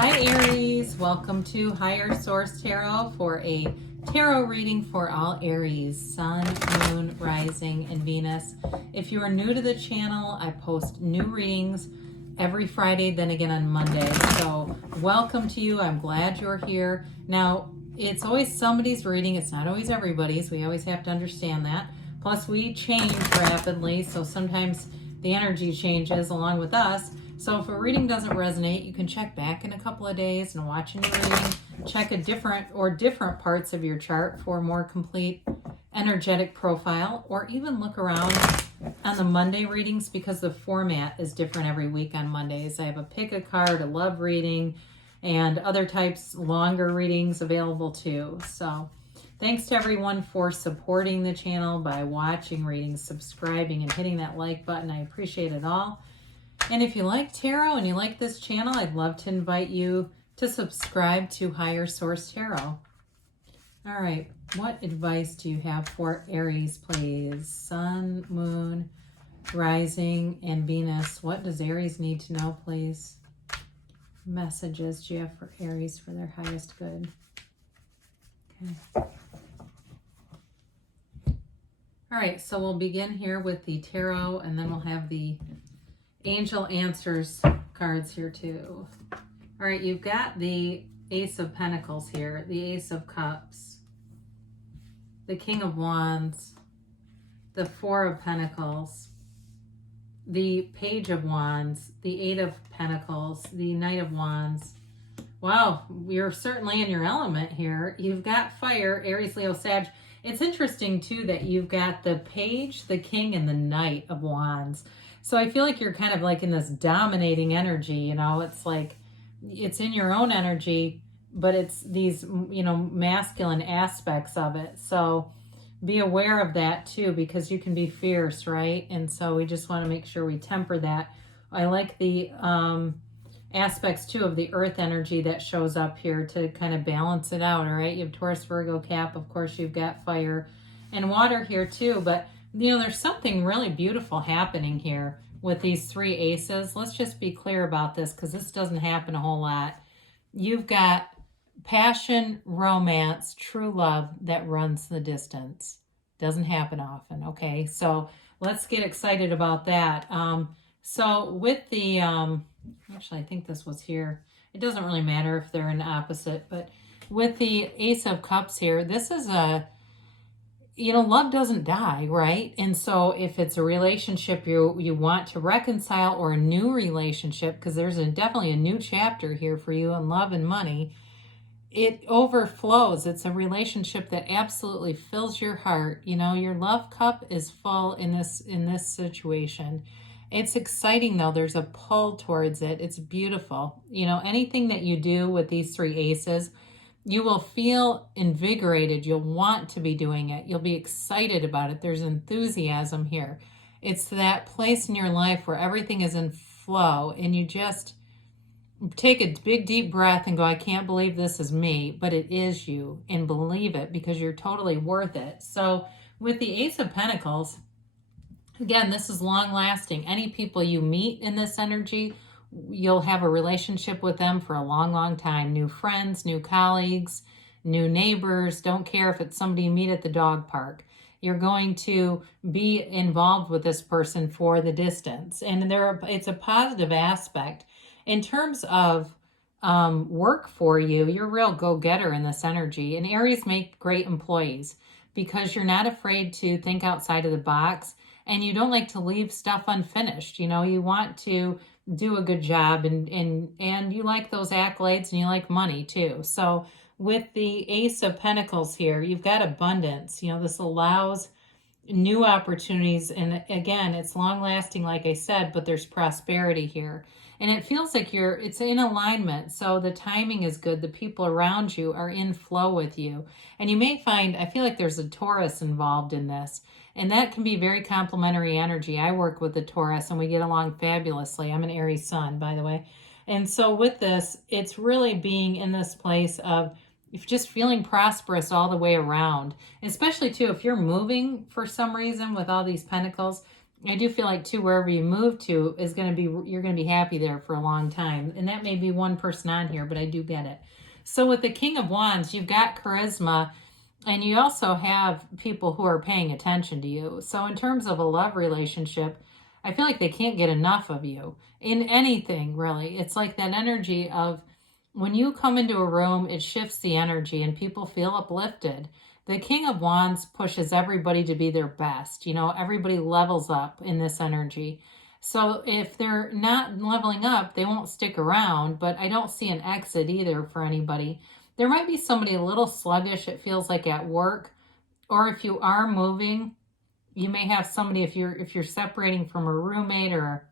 Hi Aries, welcome to Higher Source Tarot for a tarot reading for all Aries, Sun, Moon, Rising, and Venus. If you are new to the channel, I post new readings every Friday, then again on Monday. So welcome to you. I'm glad you're here. Now, it's always somebody's reading. It's not always everybody's. We always have to understand that. Plus, we change rapidly, so sometimes the energy changes along with us. So if a reading doesn't resonate, you can check back in a couple of days and watch a new reading. Check a different parts of your chart for a more complete energetic profile, or even look around on the Monday readings because the format is different every week on Mondays. I have a pick a card, a love reading, and other types, longer readings available too. So thanks to everyone for supporting the channel by watching readings, subscribing, and hitting that like button. I appreciate it all. And if you like tarot and you like this channel, I'd love to invite you to subscribe to Higher Source Tarot. All right, what advice do you have for Aries, please? Sun, Moon, Rising, and Venus. What does Aries need to know, please? Messages do you have for Aries for their highest good? Okay. All right, so we'll begin here with the tarot, and then we'll have the Angel Answers cards here too. All right, you've got the Ace of Pentacles here, the Ace of Cups, the King of Wands, the Four of Pentacles, the Page of Wands, the Eight of Pentacles, the Knight of Wands. Wow, you're certainly in your element here. You've got fire, Aries, Leo, Sag. It's interesting too that you've got the Page, the King, and the Knight of Wands. So I feel like you're kind of like in this dominating energy, you know, it's like, it's in your own energy, but it's these, you know, masculine aspects of it. So be aware of that too, because you can be fierce, right? And so we just want to make sure we temper that. I like the aspects too of the earth energy that shows up here to kind of balance it out, all right? You have Taurus, Virgo, Cap, of course you've got fire and water here too, but you know, there's something really beautiful happening here with these three aces. Let's just be clear about this because this doesn't happen a whole lot. You've got passion, romance, true love that runs the distance. Doesn't happen often, okay? So let's get excited about that. So with the, actually I think this was here. It doesn't really matter if they're in opposite, but with the Ace of Cups here, this is a, you know, love doesn't die, right? And so if it's a relationship you want to reconcile, or a new relationship, because there's definitely a new chapter here for you in love and money, it overflows. It's a relationship that absolutely fills your heart. You know, your love cup is full in this situation. It's exciting though. There's a pull towards it. It's beautiful. You know, anything that you do with these three aces, you will feel invigorated. You'll want to be doing it. You'll be excited about it. There's enthusiasm here. It's that place in your life where everything is in flow and you just take a big deep breath and go, I can't believe this is me, but it is you, and believe it because you're totally worth it. So with the Ace of Pentacles, again, this is long lasting. Any people you meet in this energy, you'll have a relationship with them for a long, long time. New friends, new colleagues, new neighbors. Don't care if it's somebody you meet at the dog park. You're going to be involved with this person for the distance. And it's a positive aspect. In terms of work for you, you're a real go-getter in this energy. And Aries make great employees because you're not afraid to think outside of the box. And you don't like to leave stuff unfinished. You know, you want to do a good job, and you like those accolades, and you like money too. So with the Ace of Pentacles here, you've got abundance. You know, this allows new opportunities. And again, it's long lasting, like I said, but there's prosperity here. And it feels like it's in alignment. So the timing is good. The people around you are in flow with you. And you may find, I feel like there's a Taurus involved in this. And that can be very complementary energy. I work with the Taurus and we get along fabulously. I'm an Aries sun, by the way. And so with this, it's really being in this place of just feeling prosperous all the way around. Especially too, if you're moving for some reason with all these pentacles, I do feel like too, wherever you move to is going to be, you're going to be happy there for a long time. And that may be one person on here, but I do get it. So with the King of Wands, you've got charisma, and you also have people who are paying attention to you. So in terms of a love relationship, I feel like they can't get enough of you in anything, really. It's like that energy of when you come into a room, it shifts the energy and people feel uplifted. The King of Wands pushes everybody to be their best. You know, everybody levels up in this energy. So if they're not leveling up, they won't stick around, but I don't see an exit either for anybody. There might be somebody a little sluggish, it feels like at work, or if you are moving, you may have somebody, if you're separating from a roommate or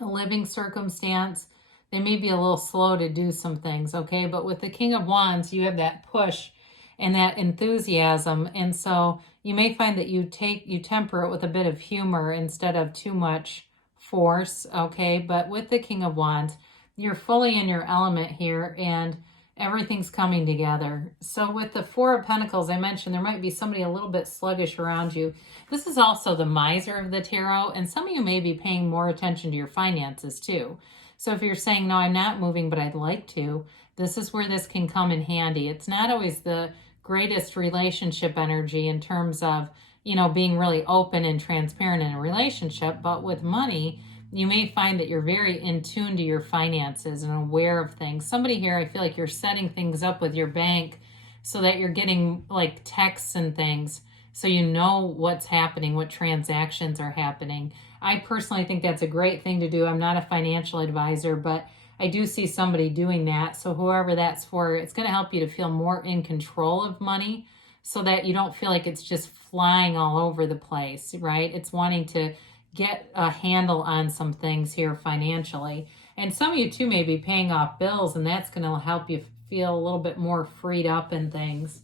a living circumstance, they may be a little slow to do some things, okay? But with the King of Wands, you have that push and that enthusiasm, and so you may find that you temper it with a bit of humor instead of too much force, okay? But with the King of Wands, you're fully in your element here, and everything's coming together. So with the Four of Pentacles, I mentioned there might be somebody a little bit sluggish around you. This is also the Miser of the Tarot, and some of you may be paying more attention to your finances too. So if you're saying, no, I'm not moving, but I'd like to, this is where this can come in handy. It's not always the greatest relationship energy in terms of, you know, being really open and transparent in a relationship, but with money, you may find that you're very in tune to your finances and aware of things. Somebody here, I feel like you're setting things up with your bank so that you're getting like texts and things so you know what's happening, what transactions are happening. I personally think that's a great thing to do. I'm not a financial advisor, but I do see somebody doing that. So whoever that's for, it's going to help you to feel more in control of money so that you don't feel like it's just flying all over the place, right? It's wanting to get a handle on some things here financially. And some of you too may be paying off bills, and that's going to help you feel a little bit more freed up in things.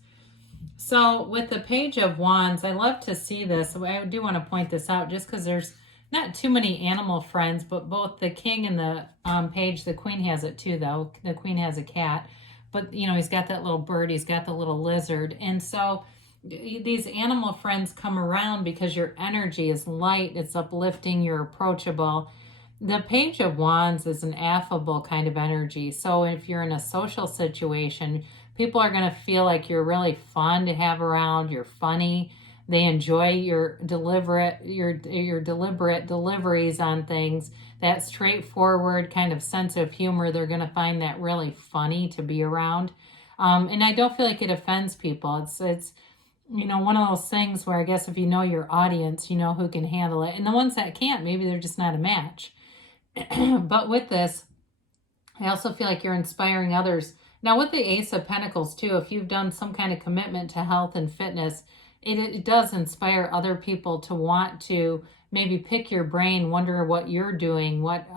So with the Page of Wands, I love to see this. I do want to point this out just because there's not too many animal friends, but both the King and the Page, the Queen has it too though. The Queen has a cat, but you know, he's got that little bird, he's got the little lizard. And so these animal friends come around because your energy is light, it's uplifting, you're approachable. The Page of Wands is an affable kind of energy. So if you're in a social situation, people are going to feel like you're really fun to have around, you're funny. They enjoy your deliberate deliveries on things. That straightforward kind of sense of humor, they're going to find that really funny to be around. And I don't feel like it offends people. It's you know, one of those things where I guess if you know your audience, you know who can handle it. And the ones that can't, maybe they're just not a match. But with this, I also feel like you're inspiring others. Now with the Ace of Pentacles too, if you've done some kind of commitment to health and fitness, it does inspire other people to want to maybe pick your brain, wonder what you're doing. What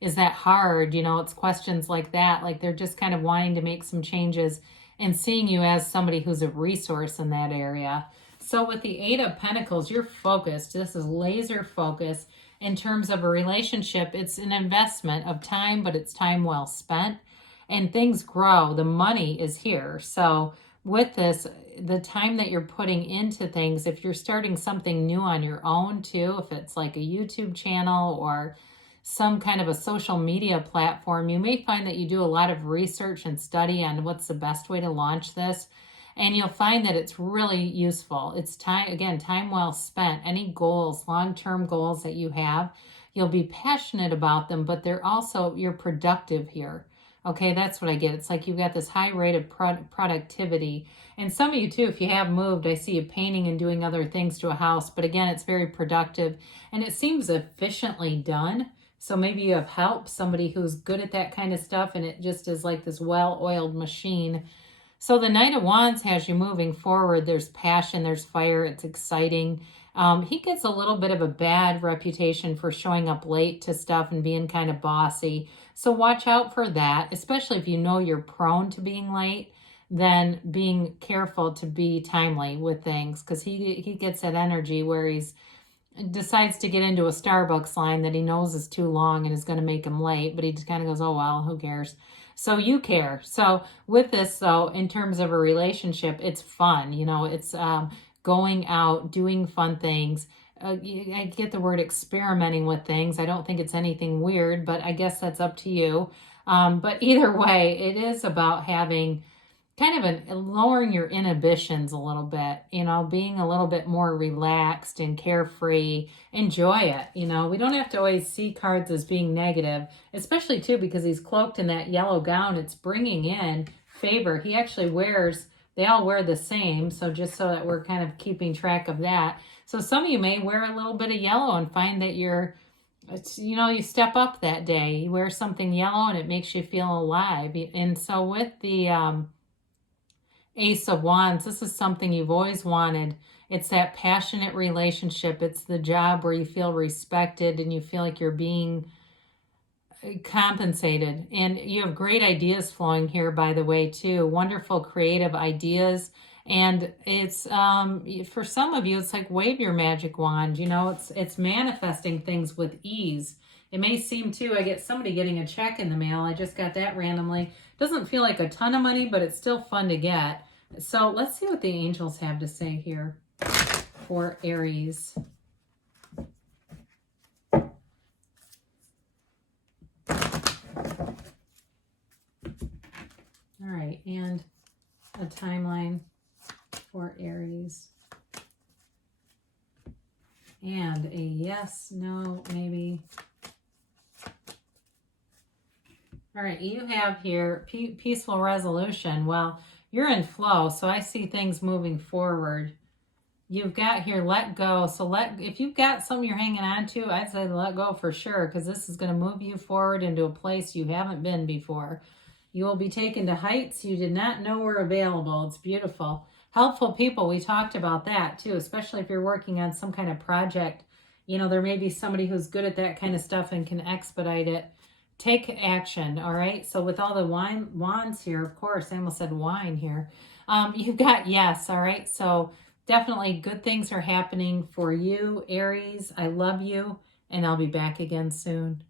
is that hard? You know, it's questions like that. Like they're just kind of wanting to make some changes and seeing you as somebody who's a resource in that area. So with the Eight of Pentacles, you're focused. This is laser focus. In terms of a relationship, it's an investment of time, but it's time well spent. And things grow. The money is here. So with this, the time that you're putting into things, if you're starting something new on your own too, if it's like a YouTube channel or some kind of a social media platform, you may find that you do a lot of research and study on what's the best way to launch this. And you'll find that it's really useful. It's time, again, time well spent. Any goals, long-term goals that you have, you'll be passionate about them, but they're also, you're productive here. Okay, that's what I get. It's like you've got this high rate of productivity. And some of you too, if you have moved, I see you painting and doing other things to a house. But again, it's very productive and it seems efficiently done. So maybe you have help, somebody who's good at that kind of stuff, and it just is like this well-oiled machine. So the Knight of Wands has you moving forward. There's passion, there's fire, it's exciting. He gets a little bit of a bad reputation for showing up late to stuff and being kind of bossy. So watch out for that, especially if you know you're prone to being late, then being careful to be timely with things, because he gets that energy where he's decides to get into a Starbucks line that he knows is too long and is going to make him late, but he just kind of goes, oh, well, who cares? So you care. So with this, though, in terms of a relationship, it's fun. You know, it's going out, doing fun things, I get the word experimenting with things. I don't think it's anything weird, but I guess that's up to you. But either way, it is about having kind of lowering your inhibitions a little bit, being a little bit more relaxed and carefree. Enjoy it. We don't have to always see cards as being negative, especially too because he's cloaked in that yellow gown. It's bringing in favor. He actually they all wear the same. So just so that we're kind of keeping track of that. So some of you may wear a little bit of yellow and find that you step up that day. You wear something yellow and it makes you feel alive. And so with the Ace of Wands, this is something you've always wanted. It's that passionate relationship. It's the job where you feel respected and you feel like you're being compensated. And you have great ideas flowing here, by the way, too. Wonderful creative ideas. And it's for some of you, it's like wave your magic wand. It's manifesting things with ease. It may seem too, I get somebody getting a check in the mail. I just got that randomly. Doesn't feel like a ton of money, but it's still fun to get. So let's see what the angels have to say here for Aries. All right, and a timeline for Aries. And a yes, no, maybe. All right, you have here peaceful resolution. Well, you're in flow, so I see things moving forward. You've got here let go. So if you've got something you're hanging on to, I'd say let go for sure, because this is going to move you forward into a place you haven't been before. You will be taken to heights you did not know were available. It's beautiful. Helpful people, we talked about that too, especially if you're working on some kind of project. There may be somebody who's good at that kind of stuff and can expedite it. Take action, all right? So with all the wands here, of course, I almost said wine here. You've got yes, all right? So definitely good things are happening for you, Aries. I love you, and I'll be back again soon.